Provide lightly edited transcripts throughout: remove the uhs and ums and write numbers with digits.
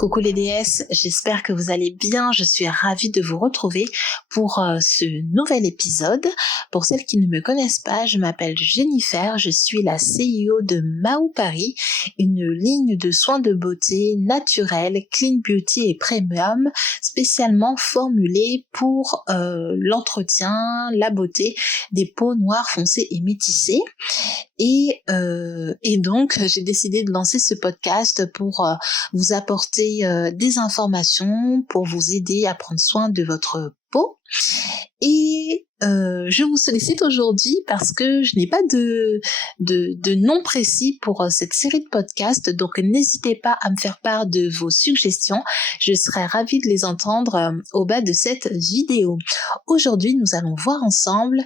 Coucou les déesses, j'espère que vous allez bien, je suis ravie de vous retrouver pour ce nouvel épisode. Pour celles qui ne me connaissent pas, je m'appelle Jennifer, je suis la CEO de Mahou Paris, une ligne de soins de beauté naturels, clean beauty et premium, spécialement formulée pour l'entretien, la beauté des peaux noires, foncées et métissées. Et donc, j'ai décidé de lancer ce podcast pour vous apporter des informations, pour vous aider à prendre soin de votre peau. Et je vous sollicite aujourd'hui parce que je n'ai pas de nom précis pour cette série de podcasts, donc n'hésitez pas à me faire part de vos suggestions. Je serai ravie de les entendre au bas de cette vidéo. Aujourd'hui, nous allons voir ensemble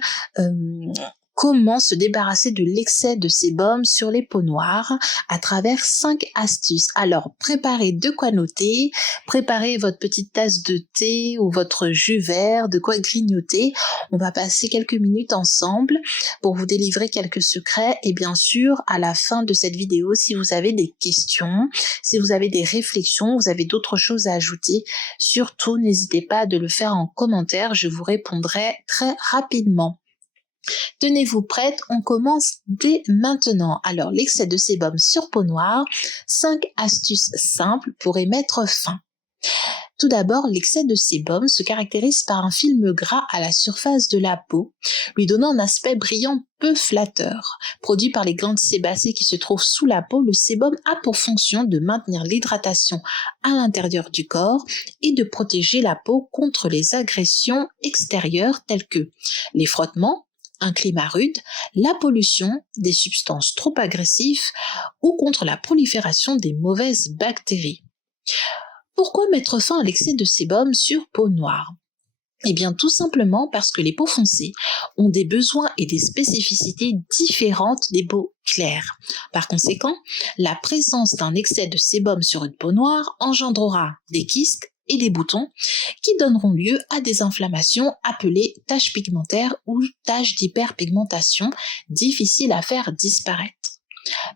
comment se débarrasser de l'excès de sébum sur les peaux noires à travers 5 astuces. Alors, préparez de quoi noter, préparez votre petite tasse de thé ou votre jus vert, de quoi grignoter. On va passer quelques minutes ensemble pour vous délivrer quelques secrets et bien sûr, à la fin de cette vidéo, si vous avez des questions, si vous avez des réflexions, vous avez d'autres choses à ajouter, surtout n'hésitez pas à le faire en commentaire, je vous répondrai très rapidement. Tenez-vous prête, on commence dès maintenant. Alors, l'excès de sébum sur peau noire, 5 astuces simples pour y mettre fin. Tout d'abord, l'excès de sébum se caractérise par un film gras à la surface de la peau, lui donnant un aspect brillant peu flatteur. Produit par les glandes sébacées qui se trouvent sous la peau, le sébum a pour fonction de maintenir l'hydratation à l'intérieur du corps et de protéger la peau contre les agressions extérieures telles que les frottements, un climat rude, la pollution, des substances trop agressives ou contre la prolifération des mauvaises bactéries. Pourquoi mettre fin à l'excès de sébum sur peau noire ? Eh bien tout simplement parce que les peaux foncées ont des besoins et des spécificités différentes des peaux claires. Par conséquent, la présence d'un excès de sébum sur une peau noire engendrera des kystes et des boutons qui donneront lieu à des inflammations appelées taches pigmentaires ou taches d'hyperpigmentation difficiles à faire disparaître.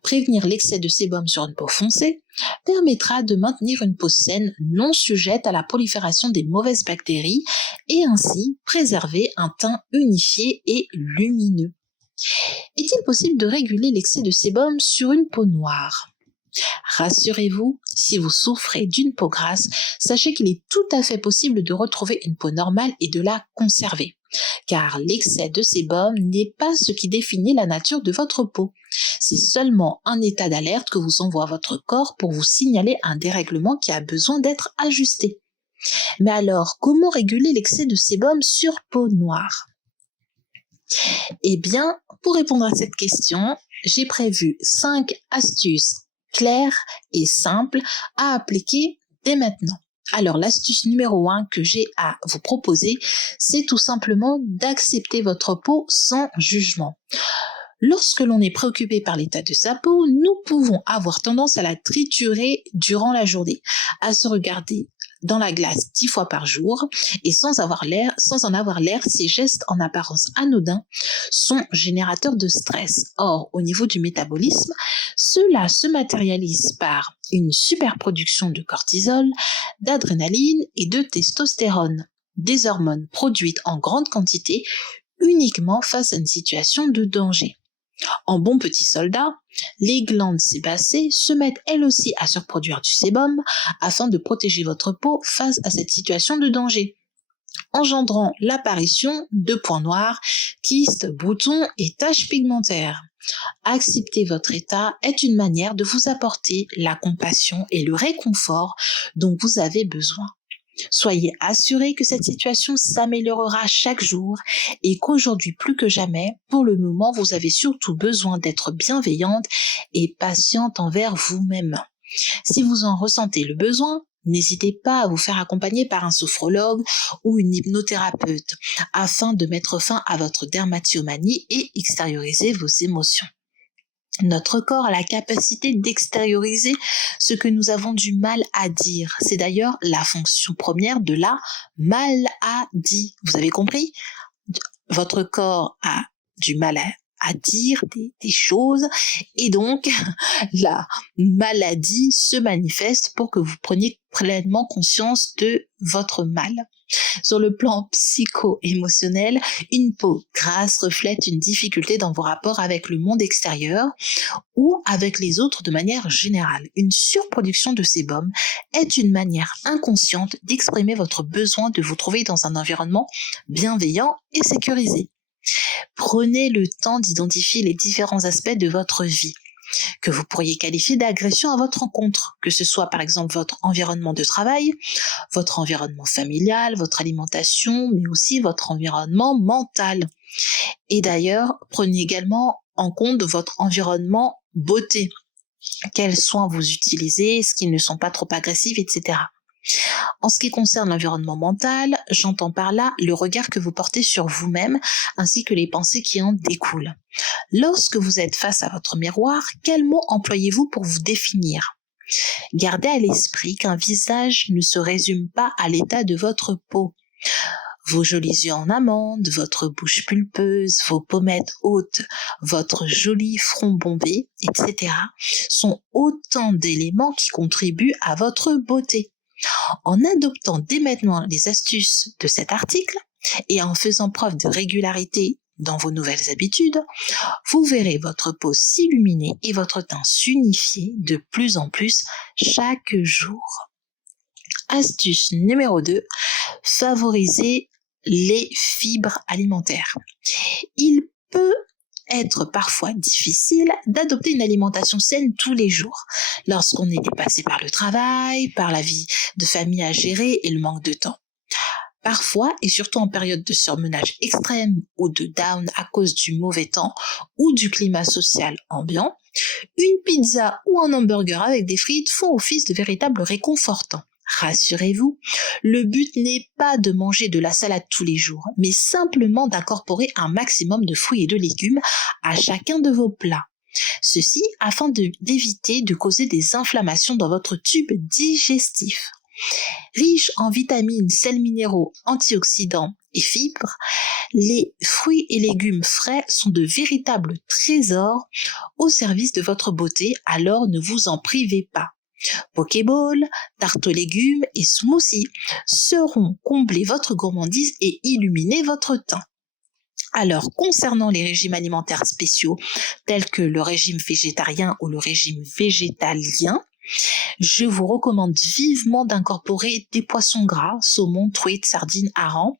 Prévenir l'excès de sébum sur une peau foncée permettra de maintenir une peau saine non sujette à la prolifération des mauvaises bactéries et ainsi préserver un teint unifié et lumineux. Est-il possible de réguler l'excès de sébum sur une peau noire ? Rassurez-vous, si vous souffrez d'une peau grasse, sachez qu'il est tout à fait possible de retrouver une peau normale et de la conserver. Car l'excès de sébum n'est pas ce qui définit la nature de votre peau. C'est seulement un état d'alerte que vous envoie votre corps pour vous signaler un dérèglement qui a besoin d'être ajusté. Mais alors, comment réguler l'excès de sébum sur peau noire ? Eh bien, pour répondre à cette question, j'ai prévu 5 astuces claires et simples à appliquer dès maintenant. Alors, l'astuce numéro 1 que j'ai à vous proposer, c'est tout simplement d'accepter votre peau sans jugement. Lorsque l'on est préoccupé par l'état de sa peau, nous pouvons avoir tendance à la triturer durant la journée, à se regarder dans la glace 10 fois par jour et sans en avoir l'air, ces gestes en apparence anodins sont générateurs de stress. Or, au niveau du métabolisme, cela se matérialise par une superproduction de cortisol, d'adrénaline et de testostérone, des hormones produites en grande quantité uniquement face à une situation de danger. En bon petit soldat, les glandes sébacées se mettent elles aussi à surproduire du sébum afin de protéger votre peau face à cette situation de danger, engendrant l'apparition de points noirs, kystes, boutons et taches pigmentaires. Accepter votre état est une manière de vous apporter la compassion et le réconfort dont vous avez besoin. Soyez assurés que cette situation s'améliorera chaque jour et qu'aujourd'hui plus que jamais, pour le moment, vous avez surtout besoin d'être bienveillante et patiente envers vous-même. Si vous en ressentez le besoin, n'hésitez pas à vous faire accompagner par un sophrologue ou une hypnothérapeute afin de mettre fin à votre dermatillomanie et extérioriser vos émotions. Notre corps a la capacité d'extérioriser ce que nous avons du mal à dire. C'est d'ailleurs la fonction première de la maladie. Vous avez compris ? Votre corps a du mal à dire des choses et donc la maladie se manifeste pour que vous preniez pleinement conscience de votre mal. Sur le plan psycho-émotionnel, une peau grasse reflète une difficulté dans vos rapports avec le monde extérieur ou avec les autres de manière générale. Une surproduction de sébum est une manière inconsciente d'exprimer votre besoin de vous trouver dans un environnement bienveillant et sécurisé. Prenez le temps d'identifier les différents aspects de votre vie que vous pourriez qualifier d'agression à votre encontre, que ce soit par exemple votre environnement de travail, votre environnement familial, votre alimentation, mais aussi votre environnement mental. Et d'ailleurs, prenez également en compte votre environnement beauté. Quels soins vous utilisez, est-ce qu'ils ne sont pas trop agressifs, etc. En ce qui concerne l'environnement mental, j'entends par là le regard que vous portez sur vous-même ainsi que les pensées qui en découlent. Lorsque vous êtes face à votre miroir, quels mots employez-vous pour vous définir ? Gardez à l'esprit qu'un visage ne se résume pas à l'état de votre peau. Vos jolis yeux en amande, votre bouche pulpeuse, vos pommettes hautes, votre joli front bombé, etc. sont autant d'éléments qui contribuent à votre beauté. En adoptant dès maintenant les astuces de cet article et en faisant preuve de régularité dans vos nouvelles habitudes, vous verrez votre peau s'illuminer et votre teint s'unifier de plus en plus chaque jour. Astuce numéro 2, favoriser les fibres alimentaires. Il peut être parfois difficile d'adopter une alimentation saine tous les jours, lorsqu'on est dépassé par le travail, par la vie de famille à gérer et le manque de temps. Parfois, et surtout en période de surmenage extrême ou de down à cause du mauvais temps ou du climat social ambiant, une pizza ou un hamburger avec des frites font office de véritable réconfortant. Rassurez-vous, le but n'est pas de manger de la salade tous les jours, mais simplement d'incorporer un maximum de fruits et de légumes à chacun de vos plats. Ceci afin d'éviter de causer des inflammations dans votre tube digestif. Riches en vitamines, sels minéraux, antioxydants et fibres, les fruits et légumes frais sont de véritables trésors au service de votre beauté, alors ne vous en privez pas. Pokéball, tarte aux légumes et smoothies seront combler votre gourmandise et illuminer votre teint. Alors, concernant les régimes alimentaires spéciaux, tels que le régime végétarien ou le régime végétalien, je vous recommande vivement d'incorporer des poissons gras, saumon, truite, sardines, harengs,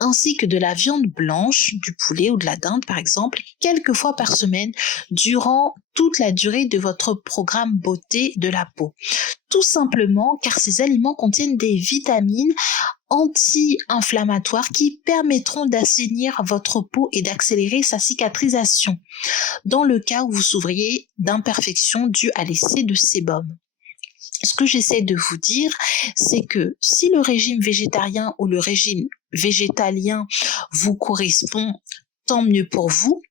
ainsi que de la viande blanche, du poulet ou de la dinde par exemple, quelques fois par semaine durant toute la durée de votre programme beauté de la peau. Tout simplement car ces aliments contiennent des vitamines anti-inflammatoires qui permettront d'assainir votre peau et d'accélérer sa cicatrisation, dans le cas où vous souffriez d'imperfections dues à l'excès de sébum. Ce que j'essaie de vous dire, c'est que si le régime végétarien ou le régime végétalien vous correspond, tant mieux pour vous.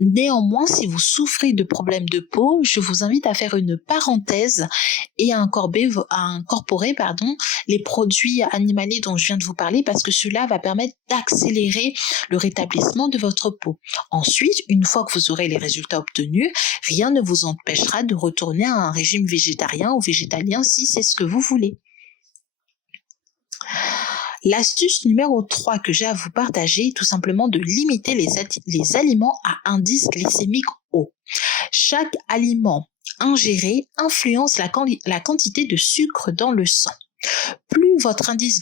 Néanmoins, si vous souffrez de problèmes de peau, je vous invite à faire une parenthèse et à incorporer les produits animaliers dont je viens de vous parler parce que cela va permettre d'accélérer le rétablissement de votre peau. Ensuite, une fois que vous aurez les résultats obtenus, rien ne vous empêchera de retourner à un régime végétarien ou végétalien si c'est ce que vous voulez. L'astuce numéro 3 que j'ai à vous partager est tout simplement de limiter les aliments à indice glycémique haut. Chaque aliment ingéré influence la quantité de sucre dans le sang. Plus l'indice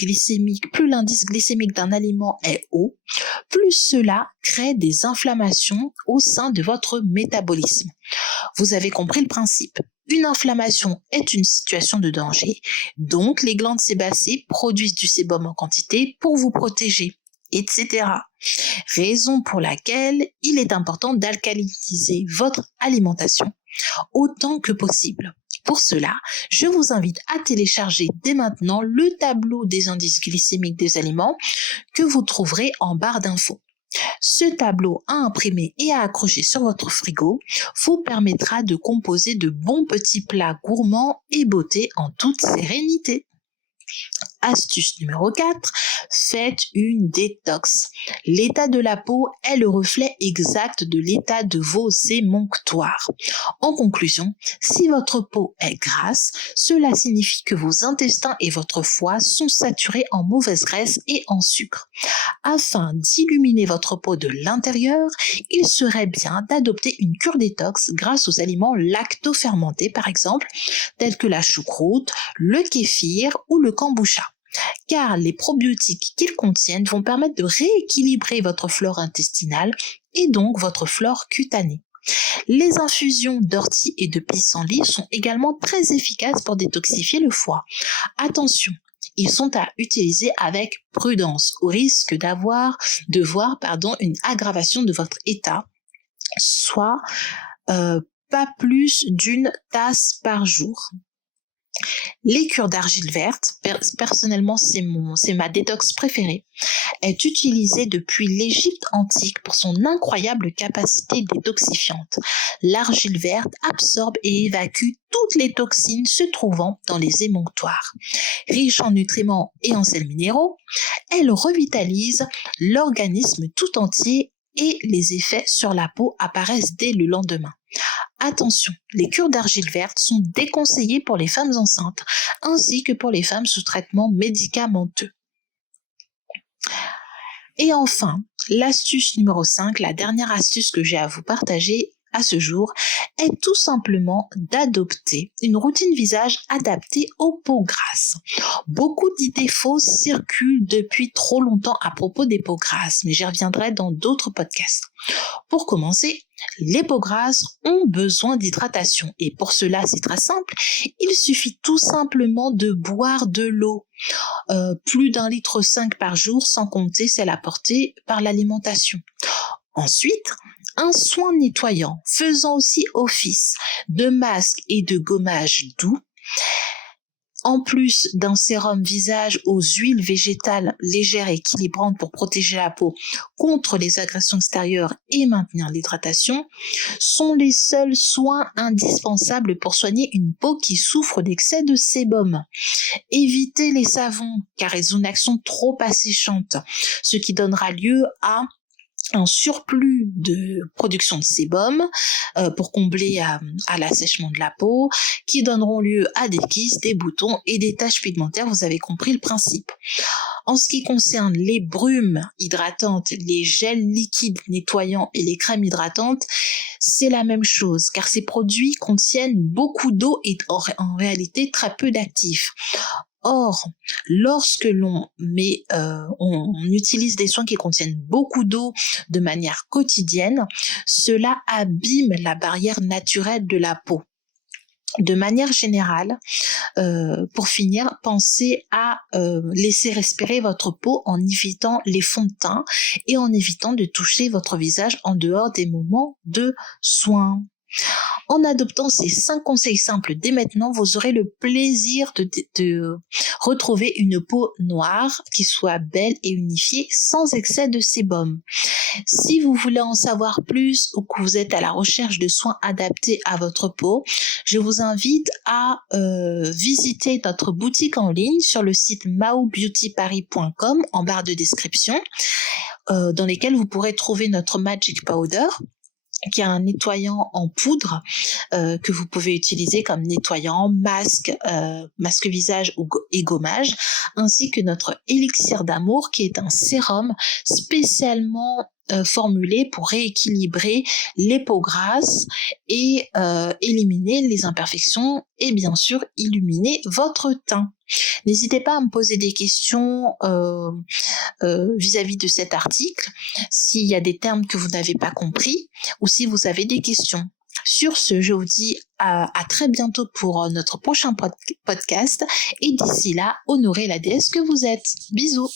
glycémique d'un aliment est haut, plus cela crée des inflammations au sein de votre métabolisme. Vous avez compris le principe. Une inflammation est une situation de danger, donc les glandes sébacées produisent du sébum en quantité pour vous protéger, etc. Raison pour laquelle il est important d'alcaliniser votre alimentation autant que possible. Pour cela, je vous invite à télécharger dès maintenant le tableau des indices glycémiques des aliments que vous trouverez en barre d'infos. Ce tableau à imprimer et à accrocher sur votre frigo vous permettra de composer de bons petits plats gourmands et beauté en toute sérénité. Astuce numéro 4, faites une détox. L'état de la peau est le reflet exact de l'état de vos émonctoires. En conclusion, si votre peau est grasse, cela signifie que vos intestins et votre foie sont saturés en mauvaise graisse et en sucre. Afin d'illuminer votre peau de l'intérieur, il serait bien d'adopter une cure détox grâce aux aliments lactofermentés par exemple, tels que la choucroute, le kéfir ou le kombucha. Car les probiotiques qu'ils contiennent vont permettre de rééquilibrer votre flore intestinale et donc votre flore cutanée. Les infusions d'ortie et de pissenlit sont également très efficaces pour détoxifier le foie. Attention, ils sont à utiliser avec prudence au risque de voir une aggravation de votre état, soit pas plus d'une tasse par jour. Les cures d'argile verte, personnellement c'est ma détox préférée, est utilisée depuis l'Égypte antique pour son incroyable capacité détoxifiante. L'argile verte absorbe et évacue toutes les toxines se trouvant dans les émonctoires. Riche en nutriments et en sels minéraux, elle revitalise l'organisme tout entier et les effets sur la peau apparaissent dès le lendemain. Attention, les cures d'argile verte sont déconseillées pour les femmes enceintes ainsi que pour les femmes sous traitement médicamenteux. Et enfin, l'astuce numéro 5, la dernière astuce que j'ai à vous partager à ce jour, est tout simplement d'adopter une routine visage adaptée aux peaux grasses. Beaucoup d'idées fausses circulent depuis trop longtemps à propos des peaux grasses, mais j'y reviendrai dans d'autres podcasts. Pour commencer, les peaux grasses ont besoin d'hydratation et pour cela c'est très simple, il suffit tout simplement de boire de l'eau, plus d'1,5 litre par jour sans compter celle apportée par l'alimentation. Ensuite, un soin nettoyant faisant aussi office de masque et de gommage doux, en plus d'un sérum visage aux huiles végétales légères et équilibrantes pour protéger la peau contre les agressions extérieures et maintenir l'hydratation, sont les seuls soins indispensables pour soigner une peau qui souffre d'excès de sébum. Évitez les savons car ils ont une action trop asséchante, ce qui donnera lieu à un surplus de production de sébum pour combler à l'assèchement de la peau, qui donneront lieu à des kystes, des boutons et des taches pigmentaires, vous avez compris le principe. En ce qui concerne les brumes hydratantes, les gels liquides nettoyants et les crèmes hydratantes, c'est la même chose, car ces produits contiennent beaucoup d'eau et en réalité très peu d'actifs. Or, lorsque on utilise des soins qui contiennent beaucoup d'eau de manière quotidienne, cela abîme la barrière naturelle de la peau. De manière générale, pour finir, pensez à laisser respirer votre peau en évitant les fonds de teint et en évitant de toucher votre visage en dehors des moments de soins. En adoptant ces 5 conseils simples dès maintenant, vous aurez le plaisir de retrouver une peau noire qui soit belle et unifiée sans excès de sébum. Si vous voulez en savoir plus ou que vous êtes à la recherche de soins adaptés à votre peau, je vous invite à visiter notre boutique en ligne sur le site maobeautyparis.com en barre de description, dans lesquelles vous pourrez trouver notre Magic Powder, qui est un nettoyant en poudre que vous pouvez utiliser comme nettoyant, masque visage et gommage, ainsi que notre élixir d'amour qui est un sérum spécialement formulé pour rééquilibrer les peaux grasses et éliminer les imperfections et bien sûr illuminer votre teint. N'hésitez pas à me poser des questions vis-à-vis de cet article, s'il y a des termes que vous n'avez pas compris ou si vous avez des questions. Sur ce, je vous dis à très bientôt pour notre prochain podcast et d'ici là, honorez la déesse que vous êtes. Bisous!